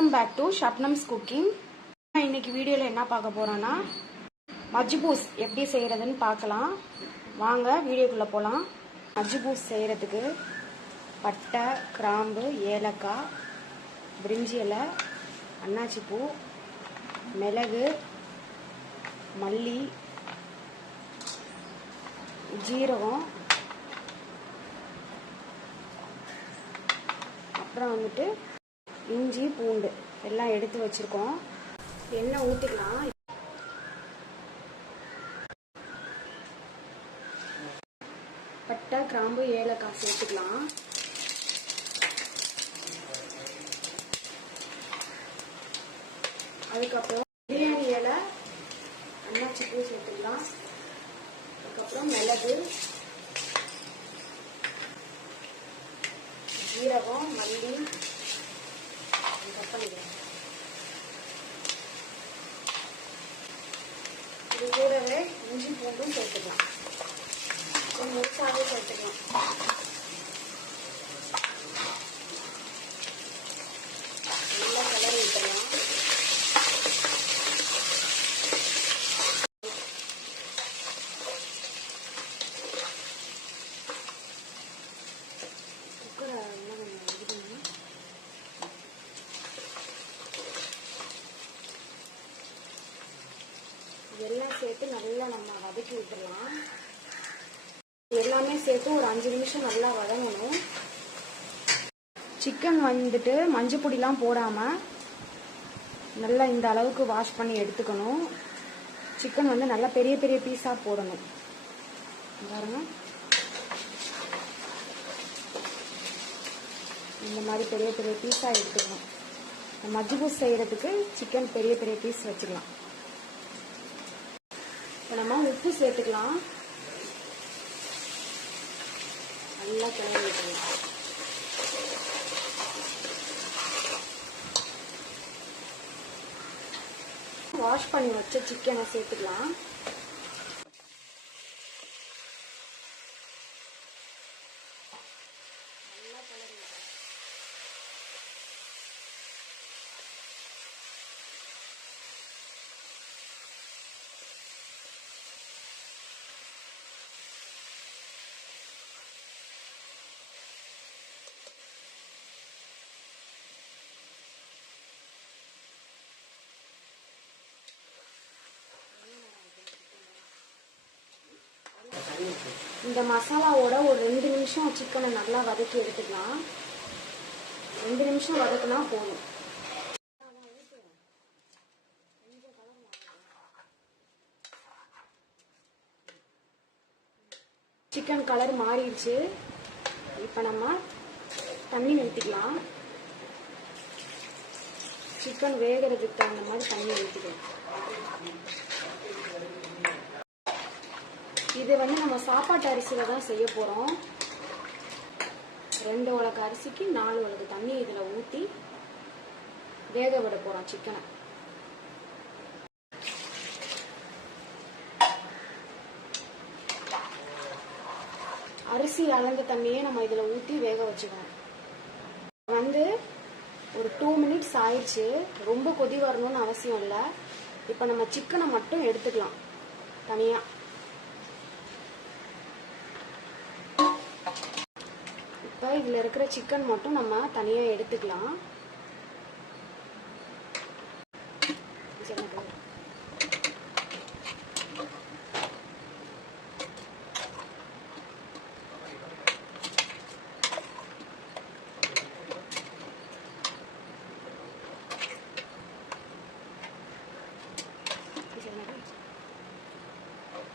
Welcome back to Shabnam's cooking. இன்னைக்கு வீடியோவில் என்ன பார்க்க போறோம்னா மஜ்பூஸ் எப்படி செய்யறதுன்னு பார்க்கலாம். வாங்க வீடியோக்குள்ள போகலாம். மஜ்பூஸ் செய்யறதுக்கு பட்டை, கிராம்பு, ஏலக்காய், பிரிஞ்சி இலை, அன்னாச்சிப்பூ, மிளகு, மல்லி, ஜீரகம், அப்புறம் வந்துட்டு இஞ்சி, பூண்டு எல்லாம் எடுத்து வச்சிருக்கோம். எண்ணெய் ஊற்றிக்கலாம். பட்டை, கிராம்பு, ஏலக்காய் சேர்த்துக்கலாம். அதுக்கப்புறம் பிரியாணி இலை, அன்னாச்சி பூ சேர்த்துக்கலாம். அதுக்கப்புறம் மிளகு, ஜீரகம், மல்லி, இது கூடவே இஞ்சி பூண்டும் சேர்த்துக்கலாம். முழுசாவே சேர்த்துக்கலாம். நல்லா கலர் ஊற்றலாம். எல்லாம் சேர்த்து நல்லா நம்ம வதக்கி விட்டுடலாம். எல்லாமே சேர்த்து ஒரு 5 நிமிஷம் நல்லா வதங்கணும். சிக்கன் வந்துட்டு மஞ்சள் பொடிலாம் போடாம நல்லா இந்த அளவுக்கு வாஷ் பண்ணி எடுத்துக்கணும். சிக்கன் வந்து நல்லா பெரிய பெரிய பீஸா போடணும். பாருங்க, இந்த மாதிரி பெரிய பெரிய பீஸா எடுத்துக்கணும். மஜ்பூஸ் செய்யறதுக்கு சிக்கன் பெரிய பெரிய பீஸ் வச்சுக்கலாம். நம்ம உப்பு சேர்த்துக்கலாம். நல்லா கிளறி விட்டுக்கலாம். வாஷ் பண்ணி வச்ச சிக்கனை சேர்த்துக்கலாம். நல்லா கிளறி இந்த மசாலாவோட ஒரு 2 நிமிஷம் சிக்கனை நல்லா வதக்கி எடுத்துக்கலாம். 2 நிமிஷம் வதக்கினா போதும். சிக்கன் கலர் மாறிடுச்சு. இப்போ நம்ம தண்ணி ஊற்றிக்கலாம். சிக்கன் வேகிறதுக்கு தகுந்த மாதிரி தண்ணி ஊற்றிக்கலாம். இது வந்து நம்ம சாப்பாட்டு அரிசியில தான் செய்ய போறோம். 2 உலக்கு அரிசிக்கு 4 உலக்கு தண்ணி இதுல ஊத்தி வேக விட போறோம் சிக்கனை. அரிசி அளந்த தண்ணியே நம்ம இதுல ஊத்தி வேக வச்சுக்கணும். வந்து ஒரு 2 மினிட்ஸ் ஆயிடுச்சு. ரொம்ப கொதி வரணும்னு அவசியம் இல்லை. இப்ப நம்ம சிக்கனை மட்டும் எடுத்துக்கலாம் தனியா. இப்போ இதில் இருக்கிற சிக்கன் மட்டும் நம்ம தனியாக எடுத்துக்கலாம்.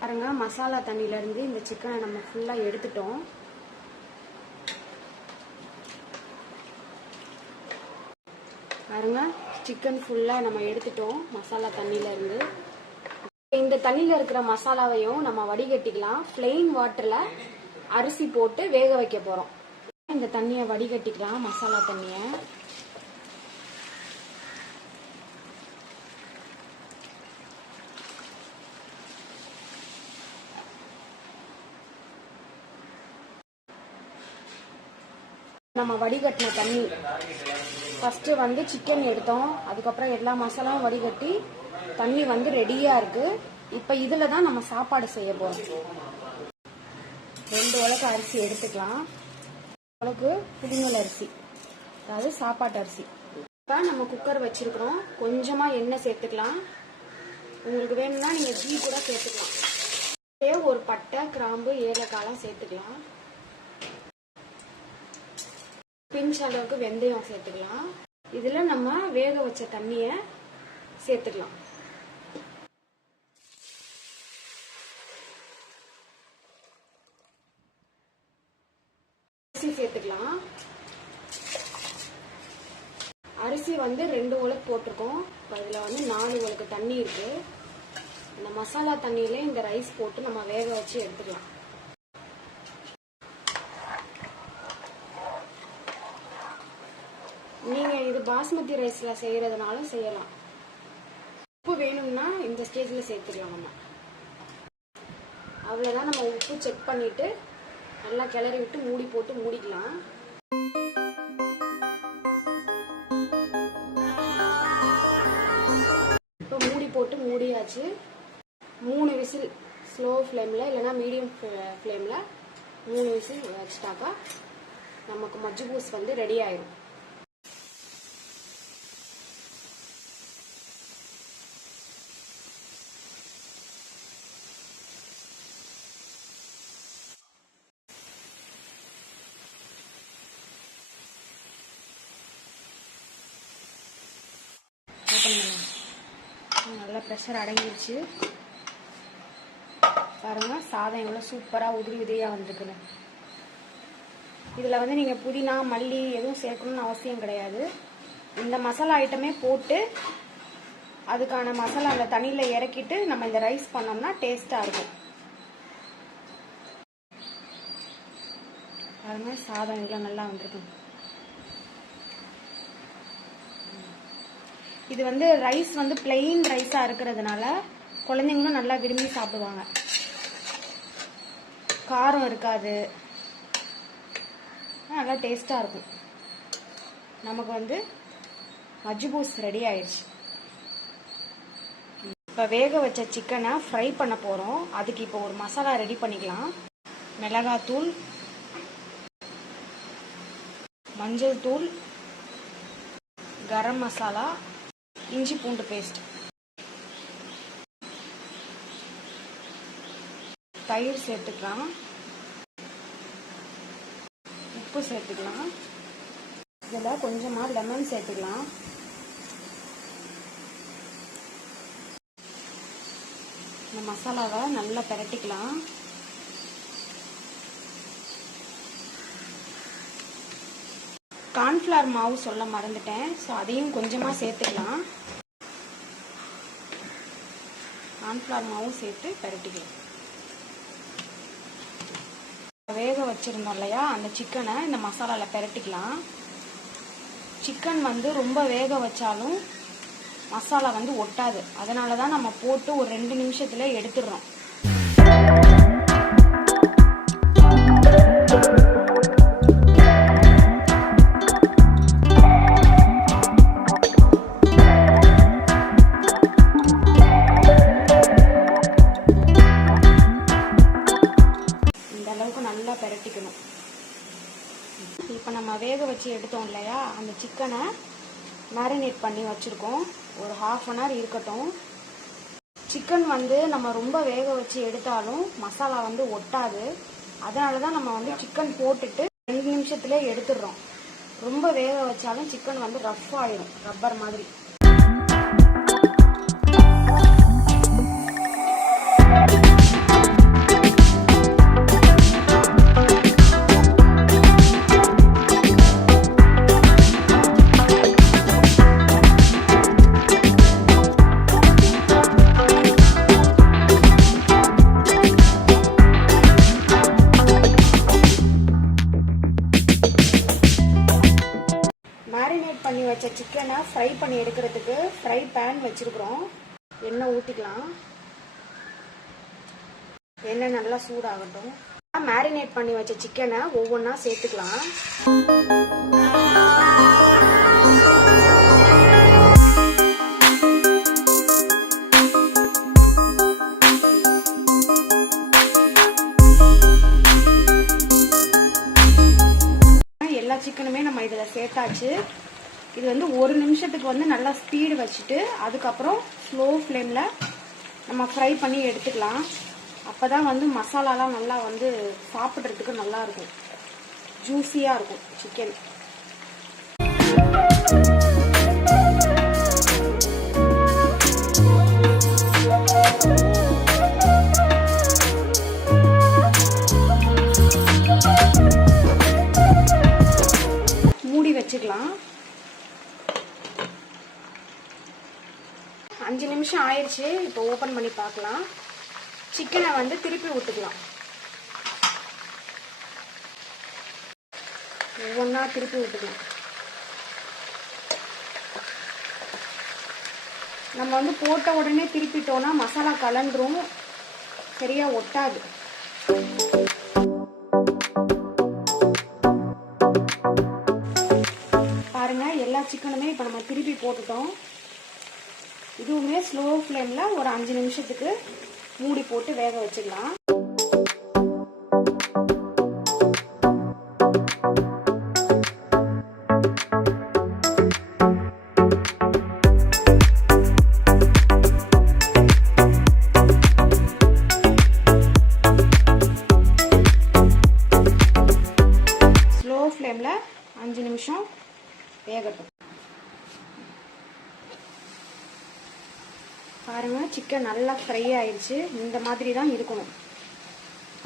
பாருங்க, மசாலா தண்ணியிலேருந்து இந்த சிக்கனை நம்ம ஃபுல்லாக எடுத்துட்டோம். பாருங்க, சிக்கன் ஃபுல்லா நம்ம எடுத்துட்டோம் மசாலா தண்ணியில இருந்து. இந்த தண்ணியில இருக்கிற மசாலாவையும் நம்ம வடிகட்டிக்கலாம். பிளெயின் வாட்டர்ல அரிசி போட்டு வேக வைக்க போறோம். இந்த தண்ணியை வடிகட்டிக்கலாம், மசாலா தண்ணிய. நம்ம வடிகட்டின தண்ணி ஃபஸ்ட்டு வந்து சிக்கன் எடுத்தோம், அதுக்கப்புறம் எல்லா மசாலாவும் வடிகட்டி தண்ணி வந்து ரெடியாக இருக்குது. இப்போ இதில் தான் நம்ம சாப்பாடு செய்ய போகிறோம். 2 உலக்கு அரிசி எடுத்துக்கலாம். உலக்கு புளிங்கல் அரிசி, அதாவது சாப்பாட்டு அரிசி. இப்போ நம்ம குக்கர் வச்சுருக்கிறோம். கொஞ்சமாக எண்ணெய் சேர்த்துக்கலாம். உங்களுக்கு வேணும்னா நீங்கள் கீ கூட சேர்த்துக்கலாம். ஒரு பட்டை, கிராம்பு, ஏலக்காயெல்லாம் சேர்த்துக்கலாம். பிஞ்ச் அளவுக்கு வெந்தயம் சேர்த்துக்கலாம். இதில் நம்ம வேக வச்ச தண்ணியை சேர்த்துக்கலாம். அரிசி சேர்த்துக்கலாம். அரிசி வந்து 2 உலக்கு போட்டிருக்கோம். இப்போ இதில் வந்து 4 உலக்கு தண்ணி இருக்கு. இந்த மசாலா தண்ணியில இந்த ரைஸ் போட்டு நம்ம வேக வச்சு எடுத்துக்கலாம். நீங்க இது பாஸ்மதி ரைஸ்ல செய்யறதுனால செய்யலாம். உப்பு வேணும்னா இந்த ஸ்டேஜ்ல சேர்த்துக்கலாம். நம்ம அவ்வளவுதான். நம்ம உப்பு செக் பண்ணிட்டு நல்லா கிளறி விட்டு மூடி போட்டு மூடிக்கலாம். இப்போ மூடி போட்டு மூடியாச்சு. 3 விசில் ஸ்லோ ஃப்ளேம்ல இல்லைன்னா மீடியம் ஃப்ளேம்ல 3 விசில் வச்சுட்டாக்கா நமக்கு மஜ்ஜூஸ் வந்து ரெடி ஆயிடும். நல்லா ப்ரெஷர் அடங்கிடுச்சு. பாருங்க, சாதம் எவ்வளோ சூப்பராக உதிரி உதிரியாக வந்துருக்குது. இதில் வந்து நீங்கள் புதினா, மல்லி எதுவும் சேர்க்கணும்னு அவசியம் கிடையாது. இந்த மசாலா ஐட்டமே போட்டு அதுக்கான மசாலா அந்த தண்ணியில் இறக்கிட்டு நம்ம இந்த ரைஸ் பண்ணோம்னா டேஸ்ட்டாக இருக்கும். பாருங்க, சாதம் எவ்வளோ நல்லா வந்துருக்கு. இது வந்து ரைஸ் வந்து பிளெயின் ரைஸாக இருக்கிறதுனால குழந்தைங்களும் நல்லா விரும்பி சாப்பிடுவாங்க. காரம் இருக்காது, நல்லா டேஸ்ட்டாக இருக்கும். நமக்கு வந்து மஜ்ஜூஸ் ரெடி ஆயிடுச்சு. இப்போ வேக வச்ச சிக்கனை ஃப்ரை பண்ண போகிறோம். அதுக்கு இப்போ ஒரு மசாலா ரெடி பண்ணிக்கலாம். மிளகாத்தூள், மஞ்சள் தூள், கரம் மசாலா, இஞ்சி பூண்டு பேஸ்ட், தயிர் சேர்த்துக்கலாம், உப்பு சேர்த்துக்கலாம். இதில் கொஞ்சமாக லெமன் சேர்த்துக்கலாம். இந்த மசாலாவை நல்லா பிரட்டிக்கலாம். கார்ன்ஃப்ளவர் மாவு சொல்ல மறந்துட்டேன். ஸோ அதையும் கொஞ்சமாக சேர்த்துக்கலாம். கார்ன்ஃப்ளவர் மாவும் சேர்த்து பிரட்டிக்கலாம். வேக வச்சுருந்தோம் இல்லையா, அந்த சிக்கனை இந்த மசாலாவில் பிரட்டிக்கலாம். சிக்கன் வந்து ரொம்ப வேக வச்சாலும் மசாலா வந்து ஒட்டாது. அதனால தான் நம்ம போட்டு ஒரு 2 நிமிஷத்துல எடுத்துடுறோம். நல்லா பிரட்டிக்கணும். இப்போ நம்ம வேக வச்சு எடுத்தோம் இல்லையா, அந்த சிக்கனை மேரினேட் பண்ணி வச்சுருக்கோம். ஒரு 1/2 அன் ஹவர் இருக்கட்டும். சிக்கன் வந்து நம்ம ரொம்ப வேக வச்சு எடுத்தாலும் மசாலா வந்து ஒட்டாது. அதனால தான் நம்ம வந்து சிக்கன் போட்டுட்டு 2 நிமிஷத்துல எடுத்துடுறோம். ரொம்ப வேக வச்சாலும் சிக்கன் வந்து ரஃப் ஆயிடும், ரப்பர் மாதிரி. மேரினேட் பண்ணி வச்ச சிக்கனை ஃப்ரை பண்ணி எடுக்கிறதுக்கு ஃப்ரை பேன் வச்சிருக்கிறோம். எண்ணெய் ஊற்றிக்கலாம். எண்ணெய் நல்லா சூடாகட்டும். மேரினேட் பண்ணி வச்ச சிக்கனை ஒவ்வொன்றா சேர்த்துக்கலாம். நம்ம இதில் சேர்த்தாச்சு. இது வந்து 1 நிமிஷத்துக்கு வந்து நல்லா ஸ்பீடு வச்சுட்டு அதுக்கப்புறம் ஸ்லோ ஃப்ளேமில் நம்ம ஃப்ரை பண்ணி எடுத்துக்கலாம். அப்போ தான் வந்து மசாலாலாம் நல்லா வந்து சாப்பிட்றதுக்கு நல்லாயிருக்கும், ஜூஸியாக இருக்கும் சிக்கன். மூடி வச்சுக்கலாம். 5 நிமிஷம் ஆயிடுச்சு. இப்போ ஓப்பன் பண்ணி பார்க்கலாம். சிக்கனை வந்து திருப்பி விட்டுக்கலாம். ஒவ்வொன்றா திருப்பி விட்டுக்கலாம். நம்ம வந்து போட்ட உடனே திருப்பிட்டோம்னா மசாலா கலந்துரும், சரியா ஒட்டாது. பாருங்க, எல்லா சிக்கனுமே இப்போ நம்ம திருப்பி போட்டுட்டோம். இதுவுமே ஸ்லோ ஃப்ளேமில் ஒரு 5 நிமிஷத்துக்கு மூடி போட்டு வேக வச்சுக்கலாம். ஸ்லோ ஃப்ளேமில் 5 நிமிஷம் வேகட்டும். பாருங்க, சிக்கன் நல்லா ஃப்ரை ஆயிடுச்சு. இந்த மாதிரி தான் இருக்கணும்,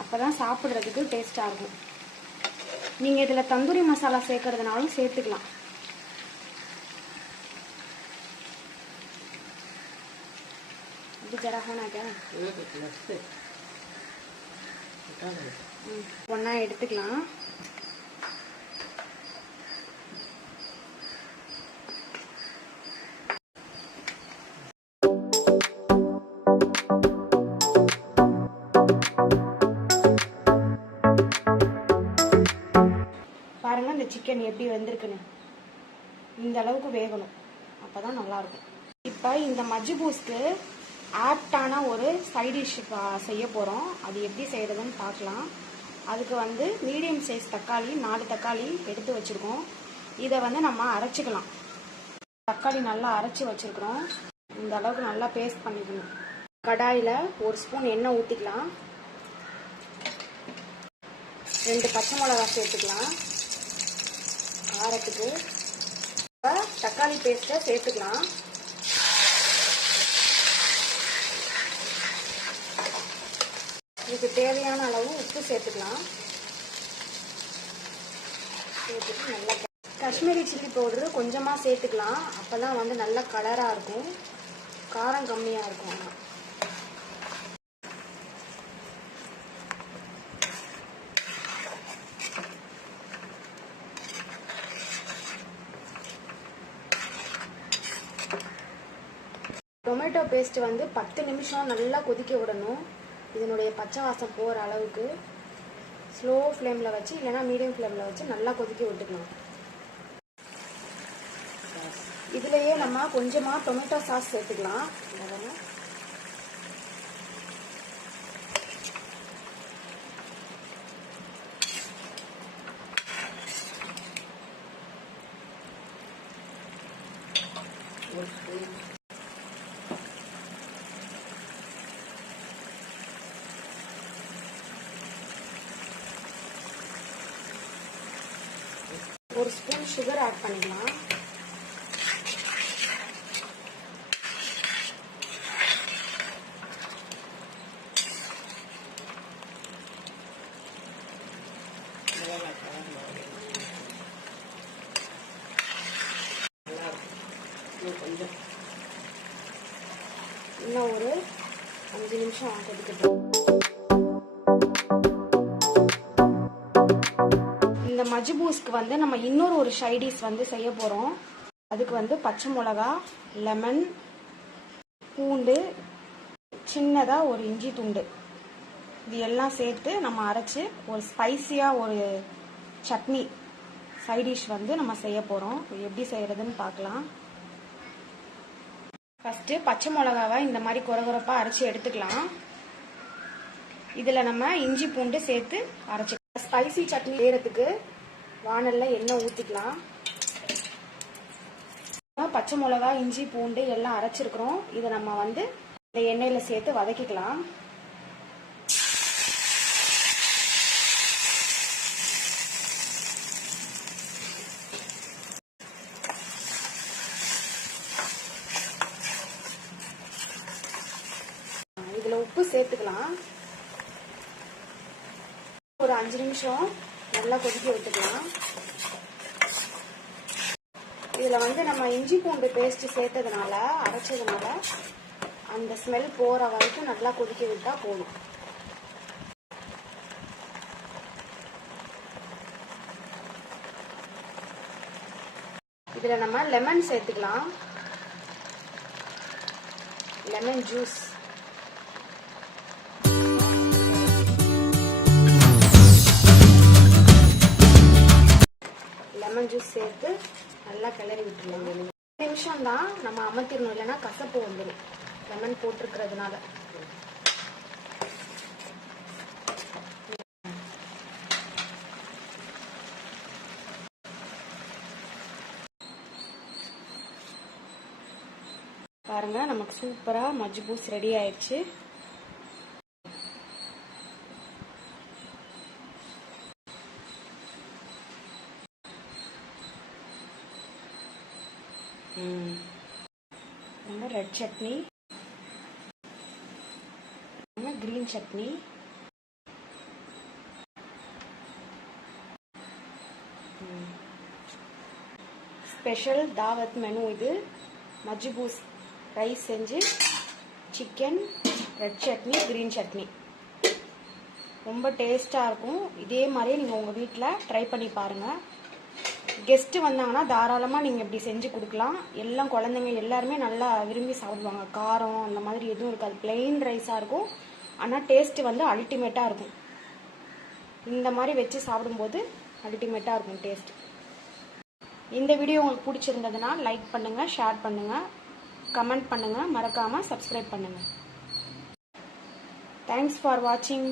அப்பதான் சாப்பிட்றதுக்கு டேஸ்டா இருக்கும். நீங்க இதுல தந்தூரி மசாலா சேர்க்கறதுனாலும் சேர்த்துக்கலாம். இது ஜரா होना क्या ஒண்ணா எடுத்துக்கலாம். பாருங்க இந்த சிக்கன் எப்படி வெந்திருக்குன்னு. இந்த அளவுக்கு வேகணும், அப்பதான் நல்லா இருக்கும். இப்போ இந்த மஜ்பூஸ்க்கு ஆப்டான ஒரு சைட் டிஷ் செய்ய போறோம். அது எப்படி செய்யறதுன்னு பார்க்கலாம். அதுக்கு வந்து மீடியம் சைஸ் தக்காளி 4 தக்காளி எடுத்து வச்சிருக்கோம். இதை வந்து நம்ம அரைச்சிக்கலாம். தக்காளி நல்லா அரைச்சி வச்சிருக்கிறோம். இந்த அளவுக்கு நல்லா பேஸ்ட் பண்ணிக்கணும். கடாயில 1 ஸ்பூன் எண்ணெய் ஊற்றிக்கலாம். 2 பச்சை மிளகாய் சேர்த்துக்கலாம் காரத்துக்கு. தக்காளி பேஸ்ட்டை சேர்த்துக்கலாம். இதுக்கு தேவையான அளவு உப்பு சேர்த்துக்கலாம். சேர்த்துட்டு நல்லா காஷ்மீரி சில்லி பவுடரு கொஞ்சமாக சேர்த்துக்கலாம். அப்போதான் வந்து நல்ல கலராக இருக்கும், காரம் கம்மியாக இருக்கும். டொமேட்டோ பேஸ்ட் வந்து 10 நிமிஷம் நல்லா கொதிக்க விடணும். இதனுடைய பச்சை வாசம் போகிற அளவுக்கு ஸ்லோ ஃப்ளேமில் வச்சு இல்லைன்னா மீடியம் ஃப்ளேமில் வச்சு நல்லா கொதிக்க விட்டுக்கணும். இதுலேயே நம்ம கொஞ்சமாக டொமேட்டோ சாஸ் சேர்த்துக்கலாம். ஒரு ஸ்பூன் சுகர் ஆட் பண்ணிக்கலாம். இன்னும் ஒரு 5 நிமிஷம் கொதிக்கட்டும். இந்த மஜ்பூஸ்க்கு வந்து நம்ம இன்னொரு ஒரு சைடிஷ் வந்து செய்ய போறோம். அதுக்கு வந்து பச்சை மிளகா, லெமன், பூண்டு, சின்னதா ஒரு இஞ்சி துண்டு, இது எல்லாம் சேர்த்து நம்ம அரைச்சு ஒரு ஸ்பைசியா ஒரு சட்னி சைடிஷ் வந்து நம்ம செய்ய போறோம். எப்படி செய்யறதுன்னு பார்க்கலாம். ஃபர்ஸ்ட் பச்சை மிளகாவை இந்த மாதிரி கொரகொரப்பா அரைச்சி எடுத்துக்கலாம். இதுல நம்ம இஞ்சி பூண்டு சேர்த்து அரைச்சி ஸ்பைசி சட்னி செய்யறதுக்கு வாணல்ல எண்ணெய் ஊற்றிக்கலாம். பச்சை மிளகா, இஞ்சி, பூண்டு எல்லாம் அரைச்சிருக்கிறோம். இதை நம்ம வந்து இந்த எண்ணெயில் சேர்த்து வதக்கிக்கலாம். இதில் உப்பு சேர்த்துக்கலாம். ஒரு 5 நிமிஷம் நல்லா கொதிக்க விட்டுக்கலாம். இதில் வந்து நம்ம இஞ்சி பூண்டு பேஸ்ட் சேர்த்ததுனால, அரைச்சதுனால அந்த ஸ்மெல் போகிற வரைக்கும் நல்லா கொதிக்க விட்டால் போதும். இதில் நம்ம லெமன் சேர்த்துக்கலாம். லெமன் ஜூஸ் சேர்த்து நல்லா கிளறி விட்டுருலாம். 2 நிமிஷம் தான் நம்ம அமர்த்திடணும், இல்லைன்னா கசப்பு வந்துடும் லெமன் போட்டிருக்கிறதுனால. பாருங்க, நமக்கு சூப்பரா மஜ்பூஸ் ரெடி ஆயிடுச்சு. Red chutney, green chutney, special தாவத் மெனு இது. மஜ்பூஸ் ரைஸ் செஞ்சு chicken, red chutney, green chutney ரொம்ப டேஸ்டாக இருக்கும். இதே மாதிரியே நீங்கள் உங்கள் வீட்டில் ட்ரை பண்ணி பாருங்கள். கெஸ்ட்டு வந்தாங்கன்னா தாராளமாக நீங்கள் இப்படி செஞ்சு கொடுக்கலாம். எல்லாம் குழந்தைங்க எல்லாருமே நல்லா விரும்பி சாப்பிடுவாங்க. காரம் அந்த மாதிரி எதுவும் இருக்காது. பிளெயின் ரைஸாக இருக்கும், ஆனால் டேஸ்ட்டு வந்து அல்டிமேட்டாக இருக்கும். இந்த மாதிரி வச்சு சாப்பிடும்போது அல்டிமேட்டாக இருக்கும் டேஸ்ட். இந்த வீடியோ உங்களுக்கு பிடிச்சிருந்ததுன்னா லைக் பண்ணுங்கள், ஷேர் பண்ணுங்கள், கமெண்ட் பண்ணுங்கள், மறக்காமல் சப்ஸ்கிரைப் பண்ணுங்கள். தேங்க்ஸ் ஃபார் வாட்சிங்.